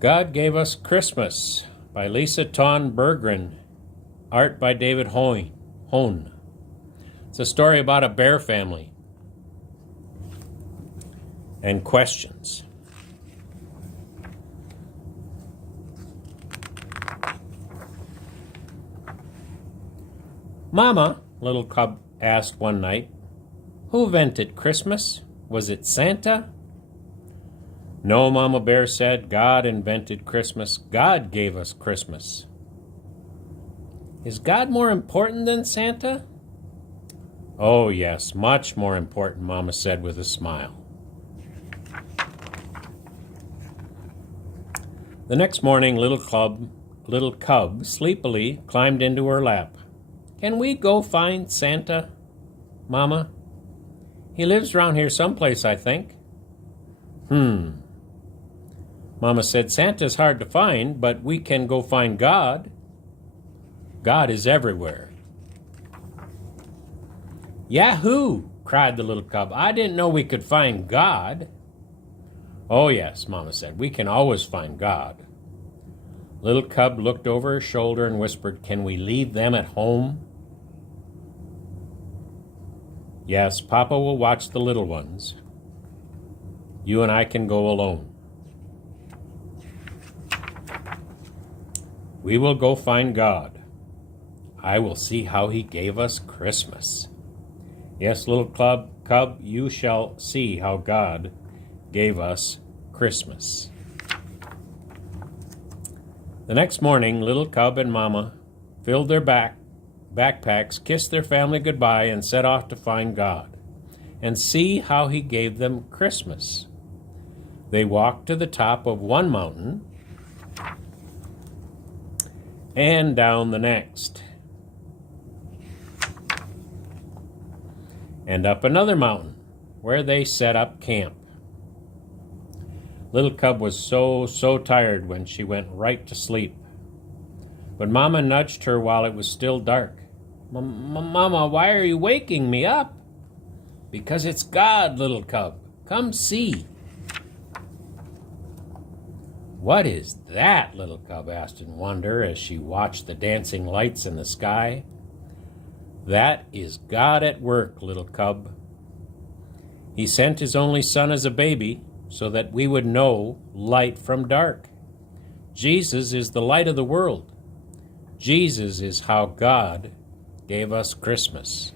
God Gave Us Christmas by Lisa Ton Berggren, art by David Hone. It's a story about a bear family and questions. Mama, Little Cub asked one night, who invented Christmas? Was it Santa? No, Mama Bear said, God invented Christmas. God gave us Christmas. Is God more important than Santa? Oh, yes, much more important, Mama said with a smile. The next morning, Little Cub sleepily climbed into her lap. Can we go find Santa, Mama? He lives around here someplace, I think. Mama said, Santa's hard to find, but we can go find God. God is everywhere. Yahoo! Cried the little cub. I didn't know we could find God. Oh, yes, Mama said, we can always find God. Little Cub looked over her shoulder and whispered, can we leave them at home? Yes, Papa will watch the little ones. You and I can go alone. We will go find God. I will see how He gave us Christmas. Yes, little cub, you shall see how God gave us Christmas. The next morning, Little Cub and Mama filled their backpacks, kissed their family goodbye, and set off to find God and see how He gave them Christmas. They walked to the top of one mountain and down the next, and up another mountain, where they set up camp. Little Cub was so tired when she went right to sleep. But Mama nudged her while it was still dark. Mama, why are you waking me up? Because it's God, Little Cub. Come see. What is that? Little Cub asked in wonder as she watched the dancing lights in the sky. That is God at work, Little Cub. He sent His only Son as a baby so that we would know light from dark. Jesus is the light of the world. Jesus is how God gave us Christmas.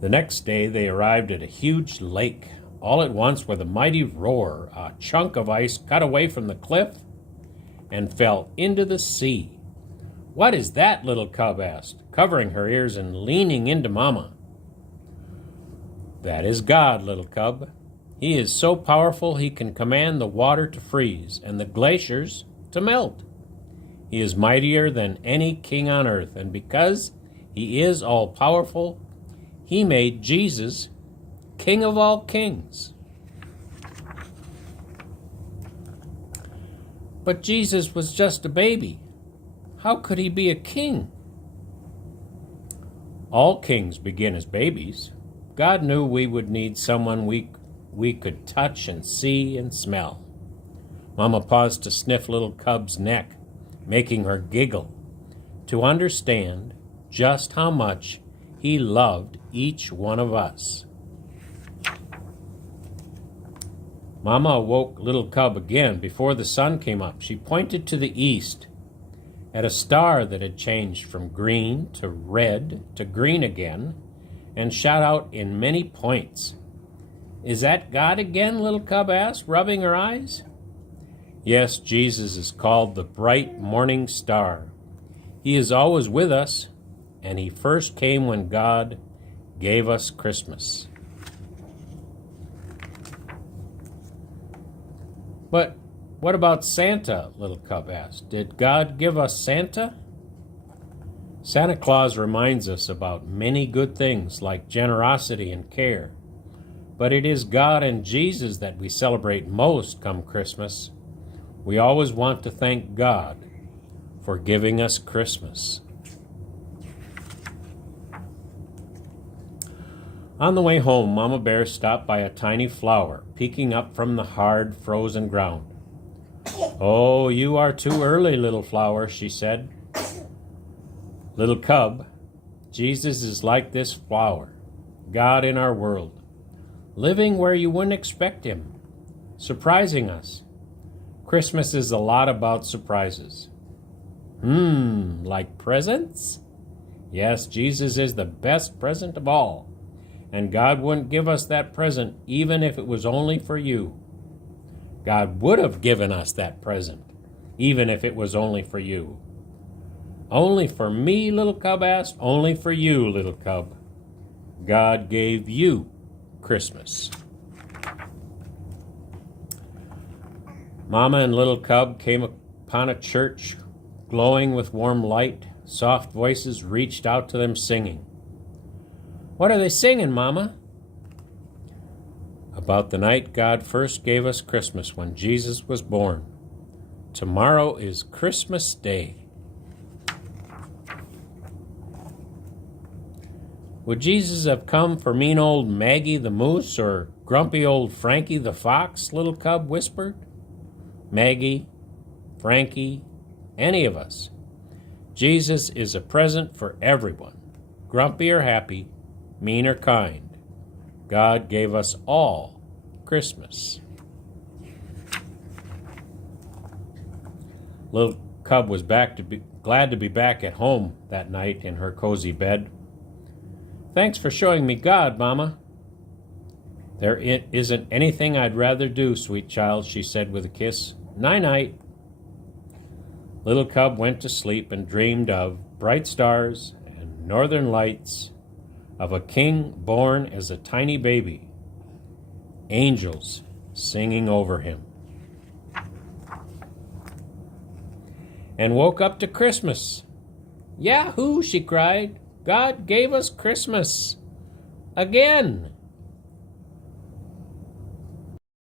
The next day they arrived at a huge lake. All at once, with a mighty roar, a chunk of ice cut away from the cliff and fell into the sea. What is that? Little Cub asked, covering her ears and leaning into Mama. That is God, Little Cub. He is so powerful He can command the water to freeze and the glaciers to melt. He is mightier than any king on earth, and because He is all-powerful, He made Jesus King of all kings. But Jesus was just a baby. How could He be a king? All kings begin as babies. God knew we would need someone we could touch and see and smell. Mama paused to sniff Little Cub's neck, making her giggle, to understand just how much He loved each one of us. Mama awoke Little Cub again before the sun came up. She pointed to the east at a star that had changed from green to red to green again and shot out in many points. Is that God again? Little Cub asked, rubbing her eyes. Yes, Jesus is called the bright morning star. He is always with us, and He first came when God gave us Christmas. But what about Santa? Little Cub asked. Did God give us Santa? Santa Claus reminds us about many good things like generosity and care. But it is God and Jesus that we celebrate most come Christmas. We always want to thank God for giving us Christmas. On the way home, Mama Bear stopped by a tiny flower peeking up from the hard, frozen ground. "Oh, you are too early, little flower," she said. "Little cub, Jesus is like this flower, God in our world, living where you wouldn't expect him, surprising us. Christmas is a lot about surprises." Like presents? Yes, Jesus is the best present of all, and God wouldn't give us that present even if it was only for you. God would have given us that present, even if it was only for you. "Only for me?" little cub asked. "Only for you, little cub. God gave you Christmas." Mama and little cub came upon a church glowing with warm light. Soft voices reached out to them singing. "What are they singing, Mama?" "About the night God first gave us Christmas, when Jesus was born. Tomorrow is Christmas Day." "Would Jesus have come for mean old Maggie the moose or grumpy old Frankie the fox?" little cub whispered. "Maggie, Frankie, any of us. Jesus is a present for everyone, grumpy or happy, mean or kind. God gave us all Christmas." Little cub was glad to be back at home that night in her cozy bed. "Thanks for showing me God, Mama." "There isn't anything I'd rather do, sweet child," she said with a kiss. "Night-night." Little cub went to sleep and dreamed of bright stars and northern lights, of a king born as a tiny baby, angels singing over him, and woke up to Christmas. "Yahoo!" she cried. "God gave us Christmas again!"